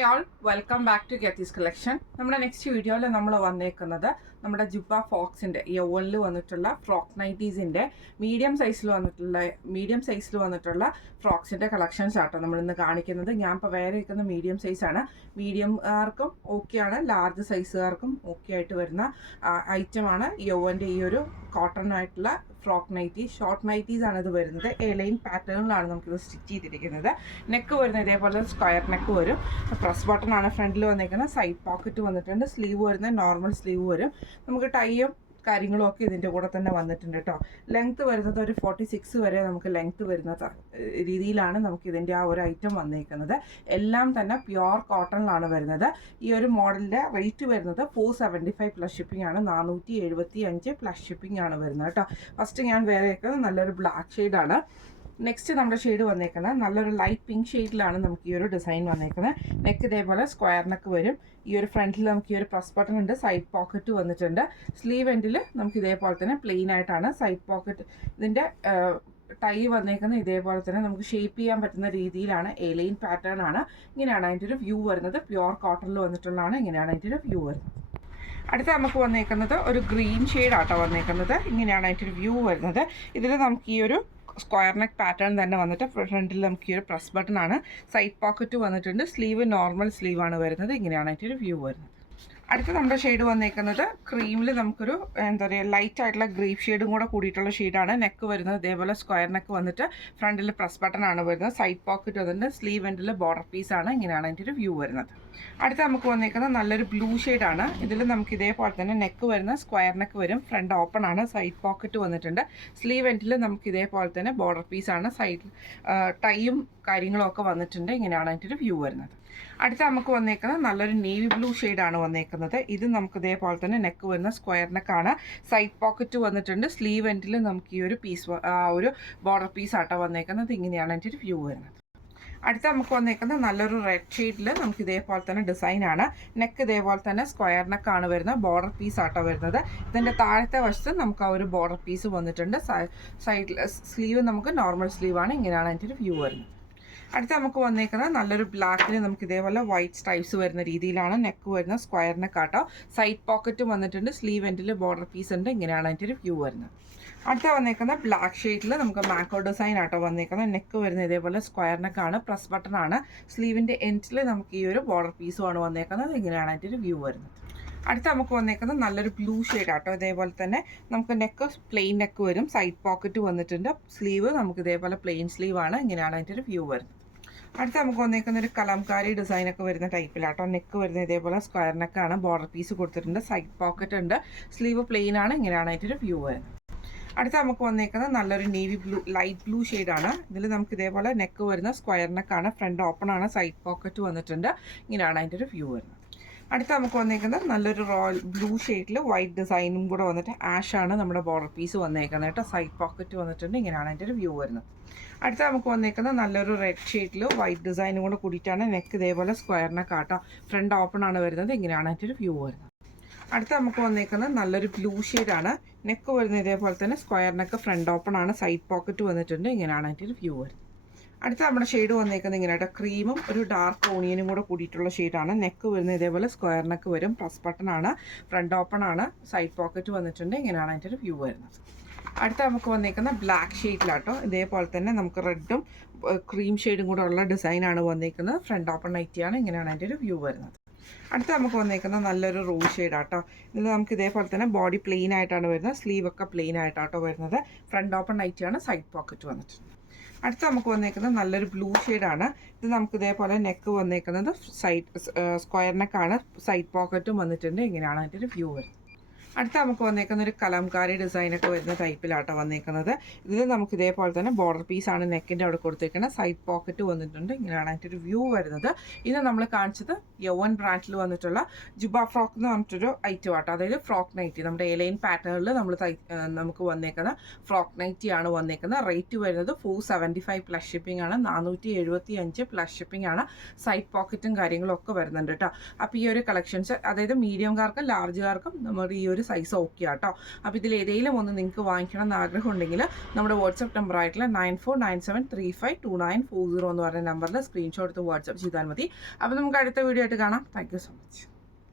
Hi all, welcome back to Geethi's collection. നമ്മുടെ next വീഡിയോയിൽ നമ്മൾ വന്നേക്കുന്നത് നമ്മുടെ ജുബ ഫോക്സിൻ്റെ യൗവനിൽ വന്നിട്ടുള്ള ഫ്രോക്ക് നൈറ്റീസിൻ്റെ മീഡിയം സൈസിൽ വന്നിട്ടുള്ള ഫ്രോക്സിൻ്റെ കളക്ഷൻസ് ആട്ടോ നമ്മളിന്ന് കാണിക്കുന്നത്. ഞാൻ ഇപ്പോൾ വേറെ ഇരിക്കുന്ന മീഡിയം സൈസാണ്. മീഡിയംകാർക്കും ഓക്കെയാണ്, ലാർജ് സൈസുകാർക്കും ഓക്കെ ആയിട്ട് വരുന്ന ഐറ്റമാണ് യൗവൻ്റെ ഈ ഒരു കോട്ടൺ ആയിട്ടുള്ള ഫ്രോക്ക് നൈറ്റി. ഷോർട്ട് നൈറ്റീസ് ആണ് ഇത് വരുന്നത്. എലൈൻ പാറ്റേണിലാണ് നമുക്കിത് സ്റ്റിച്ച് ചെയ്തിരിക്കുന്നത്. നെക്ക് വരുന്നത് ഇതേപോലെ സ്ക്വയർ നെക്ക് വരും. പ്രസ് ബട്ടൺ ആണ് ഫ്രണ്ടിൽ വന്നിരിക്കുന്നത്. സൈഡ് പോക്കറ്റ് വന്നിട്ടുണ്ട്. സ്ലീവ് വരുന്നത് നോർമൽ സ്ലീവ് വരും. നമുക്ക് ടൈയും കാര്യങ്ങളും ഒക്കെ ഇതിൻ്റെ കൂടെ തന്നെ വന്നിട്ടുണ്ട് കേട്ടോ. ലെങ്ത്ത് വരുന്നത് ഒരു 46 വരെ നമുക്ക് ലെങ്ത്ത് വരുന്ന രീതിയിലാണ് നമുക്ക് ഇതിൻ്റെ ആ ഒരു ഐറ്റം വന്നിരിക്കുന്നത്. എല്ലാം തന്നെ പ്യുവർ കോട്ടണിലാണ് വരുന്നത്. ഈ ഒരു മോഡലിൻ്റെ റേറ്റ് വരുന്നത് 475 പ്ലസ് ഷിപ്പിംഗ് ആണ്. 475 പ്ലസ് ഷിപ്പിംഗ് ആണ് വരുന്നത് കേട്ടോ. ഫസ്റ്റ് ഞാൻ വേറെ വെക്കുന്നത് നല്ലൊരു ബ്ലാക്ക് ഷെയ്ഡാണ്. നെക്സ്റ്റ് നമ്മുടെ ഷെയ്ഡ് വന്നേക്കുന്നത് നല്ലൊരു ലൈറ്റ് പിങ്ക് ഷെയ്ഡിലാണ് നമുക്ക് ഈ ഒരു ഡിസൈൻ വന്നേക്കുന്നത്. നെക്ക് ഇതേപോലെ സ്ക്വയർ നെക്ക് വരും. ഈ ഒരു ഫ്രണ്ടിൽ നമുക്ക് ഈ ഒരു പ്രസ് ബട്ടൺ ഉണ്ട്. സൈഡ് പോക്കറ്റ് വന്നിട്ടുണ്ട്. സ്ലീവ് എൻഡിൽ നമുക്ക് ഇതേപോലെ തന്നെ പ്ലെയിൻ ആയിട്ടാണ് സൈഡ് പോക്കറ്റ്. ഇതിൻ്റെ ടൈ വന്നേക്കുന്നത് ഇതേപോലെ തന്നെ നമുക്ക് ഷേപ്പ് ചെയ്യാൻ പറ്റുന്ന രീതിയിലാണ്. എലൈൻ പാറ്റേൺ ആണ്. ഇങ്ങനെയാണ് അതിൻ്റെ ഒരു വ്യൂ വരുന്നത്. പ്യുവർ കോട്ടണിൽ വന്നിട്ടുള്ളതാണ്. ഇങ്ങനെയാണ് അതിൻ്റെ ഒരു വ്യൂ വരുന്നത്. അടുത്ത നമുക്ക് വന്നേക്കുന്നത് ഒരു ഗ്രീൻ ഷെയ്ഡാട്ടോ വന്നേക്കുന്നത്. ഇങ്ങനെയാണ് അതിൻ്റെ ഒരു വ്യൂ വരുന്നത്. ഇതിൽ നമുക്ക് ഈ ഒരു സ്ക്വയർ നെക്ക് പാറ്റേൺ തന്നെ വന്നിട്ട് ഫ്രണ്ടിൽ നമുക്ക് ഈ ഒരു പ്രസ് ബട്ടൺ ആണ്. സൈഡ് പോക്കറ്റ് വന്നിട്ടുണ്ട്. സ്ലീവ് നോർമൽ സ്ലീവാണ് വരുന്നത്. ഇങ്ങനെയാണ് അതിൻ്റെ ഒരു വ്യൂ വരുന്നത്. അടുത്ത നമ്മുടെ ഷെയ്ഡ് വന്നേക്കുന്നത് ക്രീമിൽ നമുക്കൊരു എന്താ പറയുക ലൈറ്റ് ആയിട്ടുള്ള ഗ്രേപ്പ് ഷെയ്ഡും കൂടെ കൂടിയിട്ടുള്ള ഷെയ്ഡാണ്. നെക്ക് വരുന്നത് ഇതേപോലെ സ്ക്വയർ നെക്ക് വന്നിട്ട് ഫ്രണ്ടിൽ പ്രസ് ബട്ടൺ ആണ് വരുന്നത്. സൈഡ് പോക്കറ്റ് വന്നിട്ട് സ്ലീവ് എൻഡിൽ ബോർഡർ പീസാണ്. ഇങ്ങനെയാണ് അതിൻ്റെ ഒരു വ്യൂ വരുന്നത്. അടുത്ത നമുക്ക് വന്നേക്കുന്നത് നല്ലൊരു ബ്ലൂ ഷെയ്ഡാണ്. ഇതിൽ നമുക്ക് ഇതേപോലെ തന്നെ നെക്ക് വരുന്ന സ്ക്വയർ നെക്ക് വരും. ഫ്രണ്ട് ഓപ്പൺ ആണ്. സൈഡ് പോക്കറ്റ് വന്നിട്ടുണ്ട്. സ്ലീവ് എൻഡിൽ നമുക്ക് ഇതേപോലെ തന്നെ ബോർഡർ പീസാണ്. സൈഡിൽ ടൈയും കാര്യങ്ങളും ഒക്കെ വന്നിട്ടുണ്ട്. ഇങ്ങനെയാണ് അതിൻ്റെ ഒരു വ്യൂ വരുന്നത്. അടുത്ത നമുക്ക് വന്നേക്കുന്നത് നല്ലൊരു നേവി ബ്ലൂ ഷെയ്ഡാണ് വന്നേക്കുന്നത്. ഇത് നമുക്ക് ഇതേപോലെ തന്നെ നെക്ക് വരുന്ന സ്ക്വയർ നെക്കാണ്. സൈഡ് പോക്കറ്റ് വന്നിട്ടുണ്ട്. സ്ലീവ് എൻഡിൽ നമുക്ക് ഈ ഒരു ഒരു ബോർഡർ പീസാട്ടോ വന്നേക്കുന്നത്. ഇങ്ങനെയാണ് അതിൻ്റെ ഒരു വ്യൂ വരുന്നത്. അടുത്ത നമുക്ക് വന്നേക്കുന്നത് നല്ലൊരു റെഡ് ഷെയ്ഡിൽ നമുക്ക് ഇതേപോലെ തന്നെ ഡിസൈനാണ്. നെക്ക് ഇതേപോലെ തന്നെ സ്ക്വയർ നെക്കാണ് വരുന്നത്. ബോർഡർ പീസ് ആട്ടോ വരുന്നത്. ഇതിൻ്റെ താഴത്തെ വശത്ത് നമുക്ക് ആ ഒരു ബോർഡർ പീസ് വന്നിട്ടുണ്ട്. സൈഡിൽ സ്ലീവ് നമുക്ക് നോർമൽ സ്ലീവാണ്. ഇങ്ങനെയാണ് അതിൻ്റെ ഒരു വ്യൂ വരുന്നത്. അടുത്ത നമുക്ക് വന്നേക്കുന്നത് നല്ലൊരു ബ്ലാക്കിൽ നമുക്ക് ഇതേപോലെ വൈറ്റ് സ്ട്രൈപ്സ് വരുന്ന രീതിയിലാണ് നെക്ക് വരുന്ന സ്ക്വയർ നെക്കാട്ടോ. സൈഡ് പോക്കറ്റും വന്നിട്ടുണ്ട്. സ്ലീവ് എൻഡിൽ ബോർഡർ പീസ് ഉണ്ട്. ഇങ്ങനെയാണ് അതിൻ്റെ ഒരു വ്യൂ വരുന്നത്. അടുത്ത വന്നേക്കുന്ന ബ്ലാക്ക് ഷെയ്ഡിൽ നമുക്ക് മാക്കോ ഡിസൈൻ ആട്ടോ വന്നേക്കുന്നത്. നെക്ക് വരുന്നത് ഇതേപോലെ സ്ക്വയർ നെക്കാണ്. പ്രസ് ബട്ടൺ ആണ്. സ്ലീവിൻ്റെ എൻഡിൽ നമുക്ക് ഈ ഒരു ബോർഡർ പീസുമാണ് വന്നേക്കുന്നത്. ഇങ്ങനെയാണ് അതിൻ്റെ ഒരു വ്യൂ വരുന്നത്. അടുത്ത നമുക്ക് വന്നേക്കുന്നത് നല്ലൊരു ബ്ലൂ ഷെയ്ഡ് ആട്ടോ. ഇതേപോലെ തന്നെ നമുക്ക് നെക്ക് പ്ലെയിൻ നെക്ക് വരും. സൈഡ് പോക്കറ്റ് വന്നിട്ടുണ്ട്. സ്ലീവ് നമുക്ക് ഇതേപോലെ പ്ലെയിൻ സ്ലീവാണ്. ഇങ്ങനെയാണ് അതിൻ്റെ ഒരു വ്യൂ വരുന്നത്. അടുത്ത നമുക്ക് വന്നേക്കുന്ന ഒരു കലംകാരി ഡിസൈനൊക്കെ വരുന്ന ടൈപ്പിലാട്ടോ. നെക്ക് വരുന്നത് ഇതേപോലെ സ്ക്വയർ നെക്കാണ്. ബോർഡർ പീസ് കൊടുത്തിട്ടുണ്ട്. സൈഡ് പോക്കറ്റ് ഉണ്ട്. സ്ലീവ് പ്ലെയിൻ ആണ്. ഇങ്ങനെയാണ് അതിൻ്റെ ഒരു വ്യൂ വരുന്നത്. അടുത്ത നമുക്ക് വന്നേക്കുന്നത് നല്ലൊരു നേവി ബ്ലൂ ലൈറ്റ് ബ്ലൂ ഷെയ്ഡാണ്. ഇതിൽ നമുക്ക് ഇതേപോലെ നെക്ക് വരുന്ന സ്ക്വയർ നെക്കാണ്. ഫ്രണ്ട് ഓപ്പൺ ആണ്. സൈഡ് പോക്കറ്റ് വന്നിട്ടുണ്ട്. ഇങ്ങനെയാണ് അതിൻ്റെ ഒരു വ്യൂ വരുന്നത്. അടുത്ത നമുക്ക് വന്നേക്കുന്നത് നല്ലൊരു റോയൽ ബ്ലൂ ഷെയ്ഡിൽ വൈറ്റ് ഡിസൈനും കൂടെ വന്നിട്ട് ആഷാണ് നമ്മുടെ ബോർഡർ പീസ് വന്നേക്കുന്നത് കേട്ടോ. സൈഡ് പോക്കറ്റ് വന്നിട്ടുണ്ട്. ഇങ്ങനെയാണ് അതിൻ്റെ ഒരു വ്യൂ വരുന്നത്. അടുത്ത നമുക്ക് വന്നേക്കുന്നത് നല്ലൊരു റെഡ് ഷെയ്ഡിൽ വൈറ്റ് ഡിസൈനും കൂടെ കൂടിയിട്ടാണ്. നെക്ക് ഇതേപോലെ സ്ക്വയർ നെക്കാട്ടോ. ഫ്രണ്ട് ഓപ്പൺ ആണ് വരുന്നത്. ഇങ്ങനെയാണ് അതിൻ്റെ ഒരു വ്യൂ വരുന്നത്. അടുത്ത നമുക്ക് വന്നേക്കുന്നത് നല്ലൊരു ബ്ലൂ ഷെയ്ഡാണ്. നെക്ക് വരുന്നത് ഇതേപോലെ തന്നെ സ്ക്വയർ നെക്ക്. ഫ്രണ്ട് ഓപ്പൺ ആണ്. സൈഡ് പോക്കറ്റ് വന്നിട്ടുണ്ട്. ഇങ്ങനെയാണ് അതിൻ്റെ ഒരു വ്യൂ വരുന്നത്. അടുത്ത നമ്മുടെ ഷെയ്ഡ് വന്നേക്കുന്നത് ഇങ്ങനെയായിട്ട് ക്രീമും ഒരു ഡാർക്ക് ഓണിയനും കൂടെ കൂടിയിട്ടുള്ള ഷെയ്ഡാണ്. നെക്ക് വരുന്നത് ഇതേപോലെ സ്ക്വയർ നെക്ക് വരും. പ്രസ് ബട്ടൺ ആണ്. ഫ്രണ്ട് ഓപ്പൺ ആണ്. സൈഡ് പോക്കറ്റ് വന്നിട്ടുണ്ട്. ഇങ്ങനെയാണ് അതിൻ്റെ ഒരു വ്യൂ വരുന്നത്. അടുത്ത നമുക്ക് വന്നേക്കുന്ന ബ്ലാക്ക് ഷെയ്ഡിലാട്ടോ. ഇതേപോലെ തന്നെ നമുക്ക് റെഡും ക്രീം ഷെയ്ഡും കൂടെ ഉള്ള ഡിസൈനാണ് വന്നേക്കുന്നത്. ഫ്രണ്ട് ഓപ്പൺ നൈറ്റിയാണ്. ഇങ്ങനെയാണ് അതിൻ്റെ ഒരു വ്യൂ വരുന്നത്. അടുത്ത നമുക്ക് വന്നേക്കുന്നത് നല്ലൊരു റോസ് ഷെയ്ഡാട്ടോ. ഇതിൽ നമുക്ക് ഇതേപോലെ തന്നെ ബോഡി പ്ലെയിൻ ആയിട്ടാണ് വരുന്നത്. സ്ലീവൊക്കെ പ്ലെയിൻ ആയിട്ടാട്ടോ വരുന്നത്. ഫ്രണ്ട് ഓപ്പൺ നൈറ്റിയാണ്. സൈഡ് പോക്കറ്റ് വന്നിട്ടുണ്ട്. അടുത്ത നമുക്ക് വന്നേക്കുന്നത് നല്ലൊരു ബ്ലൂ ഷെയ്ഡാണ്. ഇത് നമുക്ക് ഇതേപോലെ നെക്ക് വന്നേക്കുന്നത് സൈഡ് സ്ക്വയർ നെക്കാണ്. സൈഡ് പോക്കറ്റും വന്നിട്ടുണ്ട്. ഇങ്ങനെയാണ് അതിൻ്റെ ഒരു വ്യൂ വരുന്നത്. അടുത്ത നമുക്ക് വന്നേക്കുന്ന ഒരു കലംകാരി ഡിസൈനൊക്കെ വരുന്ന ടൈപ്പിലാട്ടോ വന്നേക്കുന്നത്. ഇതിൽ നമുക്ക് ഇതേപോലെ തന്നെ ബോർഡർ പീസാണ് നെക്കിൻ്റെ അവിടെ കൊടുത്തേക്കുന്നത്. സൈഡ് പോക്കറ്റ് വന്നിട്ടുണ്ട്. ഇങ്ങനെയാണ് അതിൻ്റെ ഒരു വ്യൂ വരുന്നത്. ഇത് നമ്മൾ കാണിച്ചത് യൗവൻ ബ്രാൻഡിൽ വന്നിട്ടുള്ള ജുബ ഫ്രോക്ക് എന്ന് പറഞ്ഞിട്ടൊരു ഐറ്റം ആട്ടോ. അതായത് ഫ്രോക്ക് നൈറ്റി നമ്മുടെ എലൈൻ പാറ്റേണിൽ നമുക്ക് വന്നേക്കുന്ന ഫ്രോക്ക് നൈറ്റിയാണ് വന്നേക്കുന്നത്. റേറ്റ് വരുന്നത് 475 പ്ലസ് ഷിപ്പിംഗ് ആണ്. 475 പ്ലസ് ഷിപ്പിംഗ് ആണ്. സൈഡ് പോക്കറ്റും കാര്യങ്ങളും ഒക്കെ വരുന്നുണ്ട് കേട്ടോ. അപ്പോൾ ഈ ഒരു കളക്ഷൻസ് അതായത് മീഡിയംകാർക്കും ലാർജുകാർക്കും നമ്മൾ ഈ ഒരു ഒരു സൈസ് ഓക്കെ ആട്ടോ. അപ്പോൾ ഇതിൽ ഏതെങ്കിലും ഒന്ന് നിങ്ങൾക്ക് വാങ്ങിക്കണം എന്ന് ആഗ്രഹം ഉണ്ടെങ്കിൽ നമ്മുടെ വാട്സപ്പ് നമ്പർ ആയിട്ടുള്ള 9497352940 എന്ന് പറയുന്ന നമ്പറിൽ സ്ക്രീൻഷോട്ട് എടുത്ത് വാട്സപ്പ് ചെയ്താൽ മതി. അപ്പോൾ നമുക്ക് അടുത്ത വീഡിയോ ആയിട്ട് കാണാം. Thank you so much.